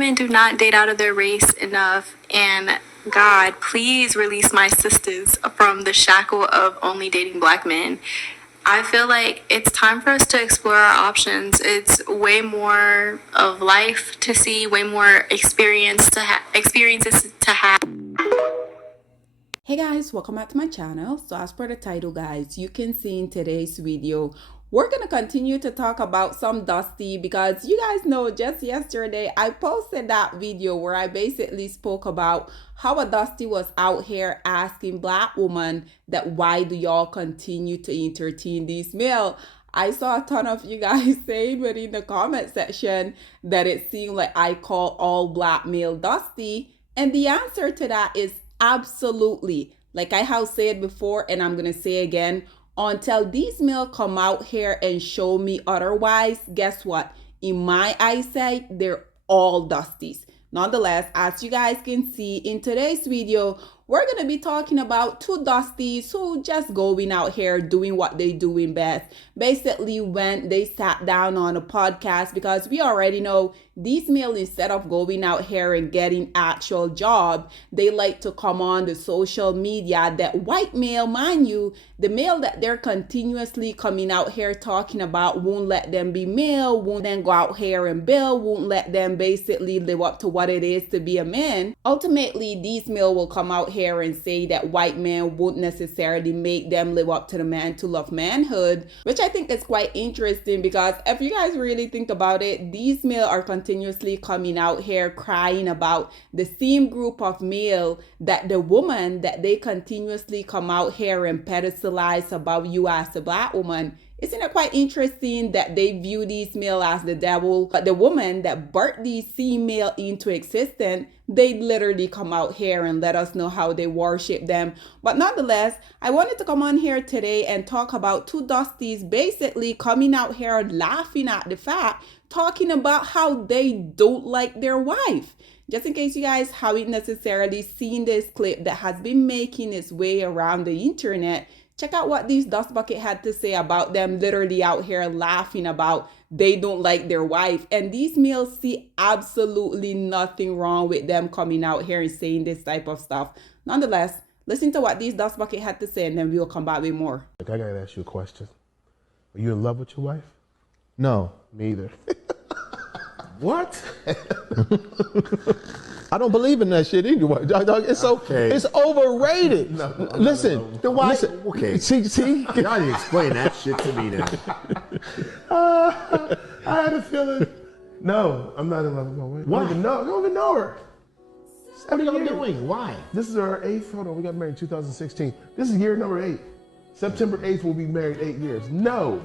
women do not date out of their race enough, and God, please release my sisters from the shackle of only dating black men. I feel like it's time for us to explore our options. It's way more of life to see, way more experiences to have. Hey guys, welcome back to my channel. So as per the title, guys, you can see in today's video we're gonna continue to talk about some dusty, because you guys know just yesterday I posted that video where I basically spoke about how a dusty was out here asking black women that why do y'all continue to entertain these male. I saw a ton of you guys saying within the comment section that it seemed like I call all black male dusty, and the answer to that is absolutely. Like I have said before, and I'm gonna say again, until these male come out here and show me otherwise, guess what? In my eyesight, they're all dusties. Nonetheless, as you guys can see in today's video, we're going to be talking about two dusties who just going out here doing what they doing best. Basically, when they sat down on a podcast, because we already know these male, instead of going out here and getting actual job, they like to come on the social media. That white male, mind you, the male that they're continuously coming out here talking about won't let them be male, won't then go out here and build, won't let them basically live up to what it is to be a man. Ultimately, these male will come out here and say that white men won't necessarily make them live up to the mantle of manhood, which I think is quite interesting, because if you guys really think about it, these male are continuously coming out here crying about the same group of male that the woman that they continuously come out here and pedestalize about you as a black woman. Isn't it quite interesting that they view these male as the devil, but the woman that birthed these female into existence, they literally come out here and let us know how they worship them. But nonetheless, I wanted to come on here today and talk about two dusties basically coming out here laughing at the fact, talking about how they don't like their wife. Just in case you guys haven't necessarily seen this clip that has been making its way around the internet, check out what these dust bucket had to say about them literally out here laughing about they don't like their wife. And these males see absolutely nothing wrong with them coming out here and saying this type of stuff. Nonetheless, listen to what these dust bucket had to say, and then we'll come back with more. I gotta ask you a question. Are you in love with your wife? No, me either. What? I don't believe in that shit anyway. It's okay. It's overrated. No, listen. Then why? Listen. Okay. See? Y'all didn't explain that shit to me now. I had a feeling. No, I'm not in love with my wife. Why? I don't even know her. What are y'all doing? Why? This is our 8th. Hold on, we got married in 2016. This is year number 8. September 8th, we'll be married 8 years. No.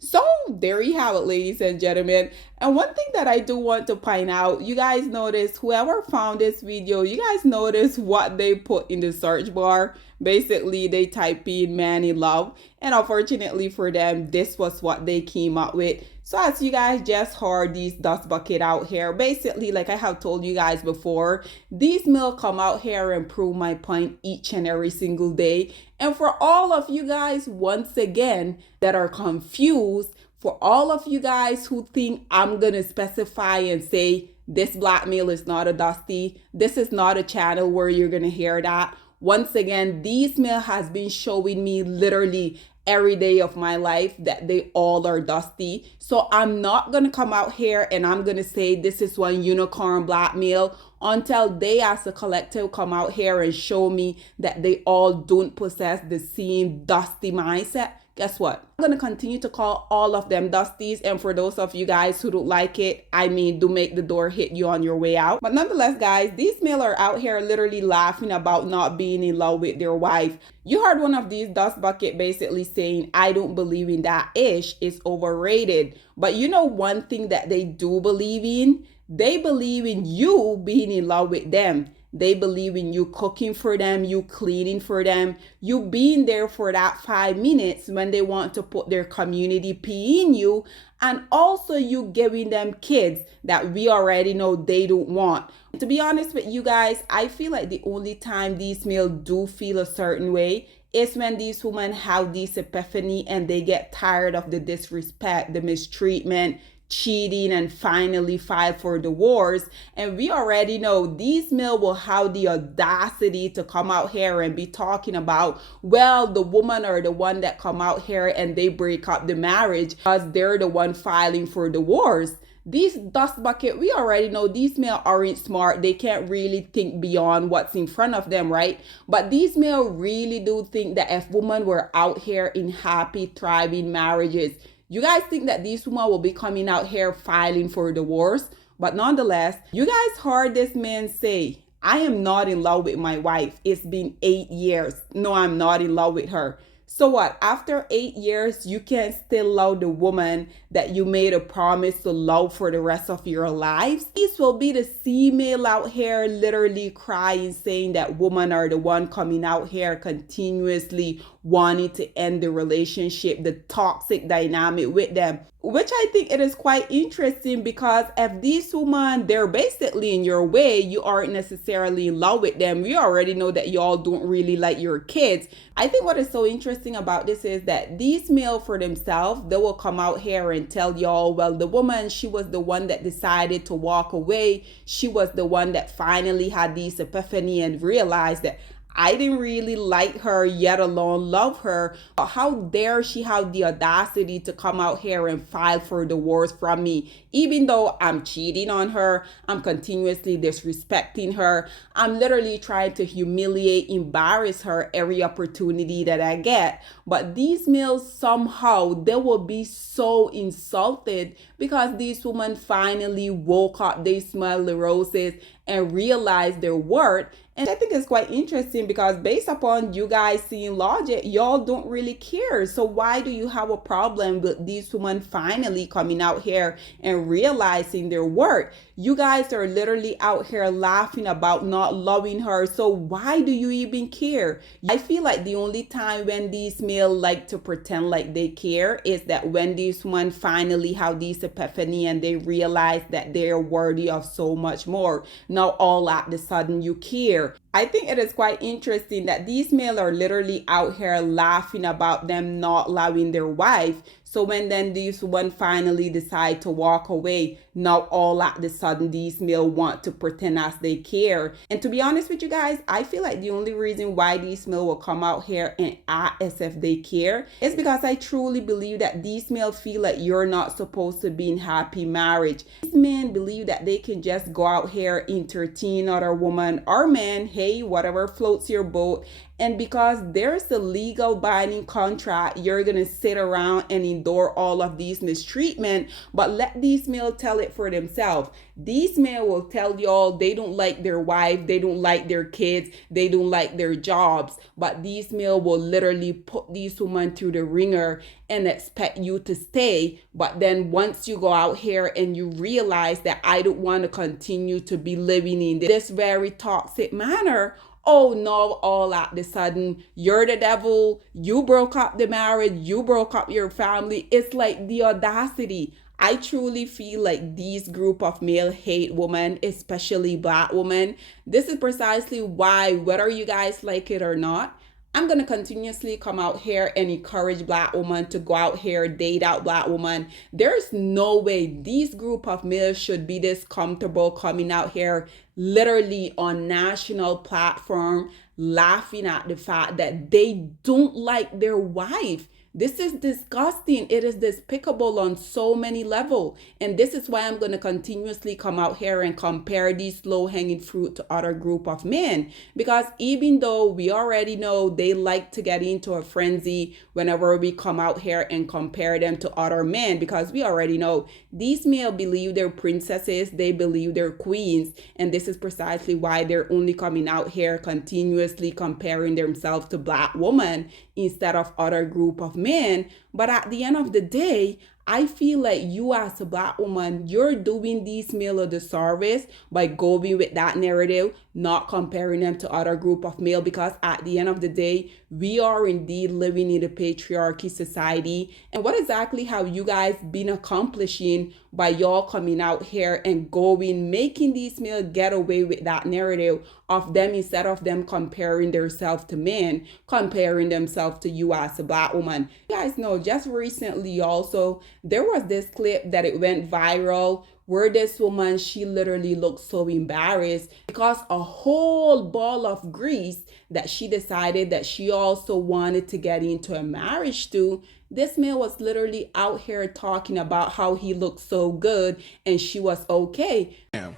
So there you have it, ladies and gentlemen. And one thing that I do want to point out, you guys notice, whoever found this video, you guys notice what they put in the search bar. Basically, they type in man in love. And unfortunately for them, this was what they came up with. So as you guys just heard these dust bucket out here, basically, like I have told you guys before, these male come out here and prove my point each and every single day. And for all of you guys, once again, that are confused, for all of you guys who think I'm going to specify and say this black male is not a dusty, this is not a channel where you're going to hear that. Once again, these male has been showing me literally every day of my life that they all are dusty. So I'm not going to come out here and I'm going to say this is one unicorn black male until they as a collective come out here and show me that they all don't possess the same dusty mindset. Guess what? I'm going to continue to call all of them dusties. And for those of you guys who don't like it, I mean, do make the door hit you on your way out. But nonetheless, guys, these male are out here literally laughing about not being in love with their wife. You heard one of these dust bucket basically saying, I don't believe in that ish, it's overrated. But you know one thing that they do believe in? They believe in you being in love with them. They believe in you cooking for them, you cleaning for them, you being there for that 5 minutes when they want to put their community pee in you, and also you giving them kids that we already know they don't want. To be honest with you guys, I feel like the only time these males do feel a certain way is when these women have this epiphany and they get tired of the disrespect, the mistreatment, cheating and finally filed for divorce. And we already know these male will have the audacity to come out here and be talking about, well, the woman are the one that come out here and they break up the marriage because they're the one filing for divorce. These dust bucket, we already know these male aren't smart. They can't really think beyond what's in front of them, right? But these male really do think that if women were out here in happy, thriving marriages, you guys think that these women will be coming out here filing for divorce? But nonetheless, you guys heard this man say, I am not in love with my wife. It's been 8 years. No, I'm not in love with her. So what? After 8 years, you can still love the woman that you made a promise to love for the rest of your lives? This will be the female out here literally crying, saying that women are the one coming out here continuously wanting to end the relationship, the toxic dynamic with them. Which I think it is quite interesting, because if these women, they're basically in your way, you aren't necessarily in love with them. We already know that y'all don't really like your kids. I think what is so interesting about this is that these male for themselves, they will come out here and tell y'all, well, the woman, she was the one that decided to walk away. She was the one that finally had this epiphany and realized that I didn't really like her, yet alone love her. But how dare she have the audacity to come out here and file for divorce from me, even though I'm cheating on her, I'm continuously disrespecting her, I'm literally trying to humiliate, embarrass her every opportunity that I get. But these males, somehow, they will be so insulted because these women finally woke up, they smell the roses and realize their worth. And I think it's quite interesting because based upon you guys seeing logic, y'all don't really care. So why do you have a problem with these women finally coming out here and realizing their worth? You guys are literally out here laughing about not loving her. So why do you even care? I feel like the only time when these males like to pretend like they care is that when these women finally have this epiphany and they realize that they're worthy of so much more. Now all at a sudden you care. I think it is quite interesting that these males are literally out here laughing about them not loving their wife. So when then these one finally decide to walk away, now all at the sudden these male want to pretend as they care. And to be honest with you guys, I feel like the only reason why these male will come out here and act as if they care is because I truly believe that these male feel like you're not supposed to be in happy marriage. These men believe that they can just go out here, entertain other woman or man, hey, whatever floats your boat. And because there's a legal binding contract, you're going to sit around and endure all of these mistreatment. But let these males tell it for themselves. These men will tell y'all they don't like their wife, they don't like their kids, they don't like their jobs. But these men will literally put these women through the ringer and expect you to stay. But then once you go out here and you realize that I don't want to continue to be living in this very toxic manner, oh no, all at the sudden, you're the devil, you broke up the marriage, you broke up your family. It's like the audacity. I truly feel like these group of male hate women, especially black women. This is precisely why, whether you guys like it or not, I'm going to continuously come out here and encourage black women to go out here, date out black women. There's no way these group of males should be this comfortable coming out here literally on national platform laughing at the fact that they don't like their wife. This is disgusting. It is despicable on so many levels. And this is why I'm going to continuously come out here and compare these low-hanging fruit to other group of men. Because even though we already know they like to get into a frenzy whenever we come out here and compare them to other men, because we already know these males believe they're princesses, they believe they're queens. And this is precisely why they're only coming out here continuously comparing themselves to black women instead of other group of men. But at the end of the day, I feel like you as a black woman, you're doing these male a disservice by going with that narrative, not comparing them to other group of male, because at the end of the day, we are indeed living in a patriarchy society. And what exactly have you guys been accomplishing by y'all coming out here and making these males get away with that narrative of them, instead of them comparing themselves to men, comparing themselves to you as a black woman. You guys know just recently also, there was this clip that it went viral where this woman, she literally looked so embarrassed because a whole ball of grease that she decided that she also wanted to get into a marriage to, this man was literally out here talking about how he looked so good and she was okay. Damn.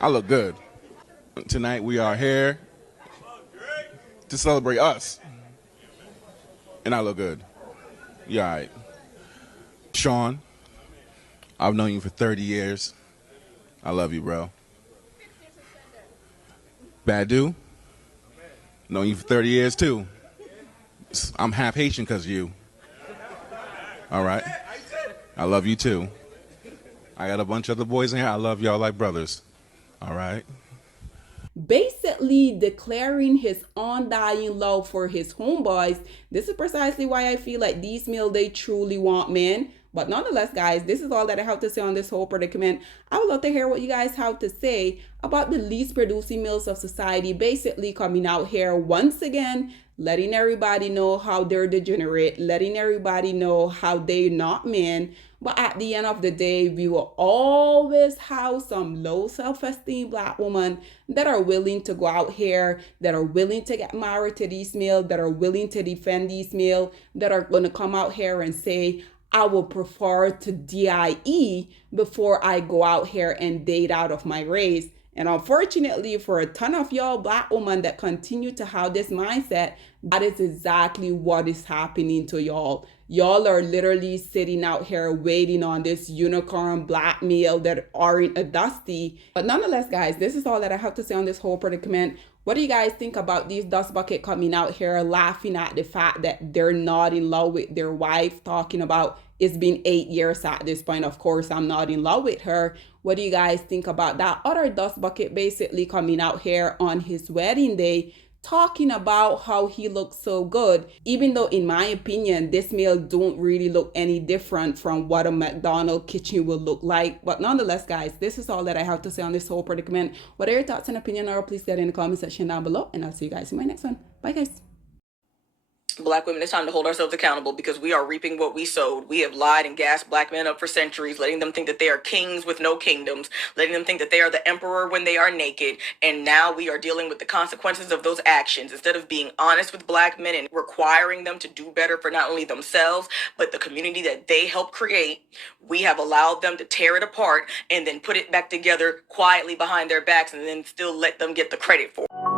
I look good. Tonight we are here to celebrate us. And I look good. You all right. Sean, I've known you for 30 years. I love you, bro. Badu, known you for 30 years too. I'm half Haitian because of you. All right. I love you too. I got a bunch of other boys in here. I love y'all like brothers. All right. Basically declaring his undying love for his homeboys. This is precisely why I feel like these males, they truly want men. But nonetheless, guys, this is all that I have to say on this whole predicament. I would love to hear what you guys have to say about the least producing males of society basically coming out here once again, letting everybody know how they're degenerate, letting everybody know how they're not men. But at the end of the day, we will always have some low self-esteem black women that are willing to go out here, that are willing to get married to these males, that are willing to defend these males, that are going to come out here and say, I will prefer to DIE before I go out here and date out of my race. And unfortunately, for a ton of y'all black women that continue to have this mindset, that is exactly what is happening to y'all. Y'all are literally sitting out here waiting on this unicorn black male that aren't a dusty. But nonetheless, guys, this is all that I have to say on this whole predicament. What do you guys think about these dust bucket coming out here laughing at the fact that they're not in love with their wife, talking about it's been 8 years at this point. Of course, I'm not in love with her. What do you guys think about that other dust bucket basically coming out here on his wedding day, talking about how he looks so good, even though in my opinion this male don't really look any different from what a McDonald's kitchen will look like. But nonetheless, guys, this is all that I have to say on this whole predicament. What are your thoughts and opinion, or please get in the comment section down below, and I'll see you guys in my next one. Bye, guys. Black women, it's time to hold ourselves accountable because we are reaping what we sowed. We have lied and gassed black men up for centuries, letting them think that they are kings with no kingdoms, letting them think that they are the emperor when they are naked. And now we are dealing with the consequences of those actions. Instead of being honest with black men and requiring them to do better for not only themselves, but the community that they helped create, we have allowed them to tear it apart and then put it back together quietly behind their backs and then still let them get the credit for it.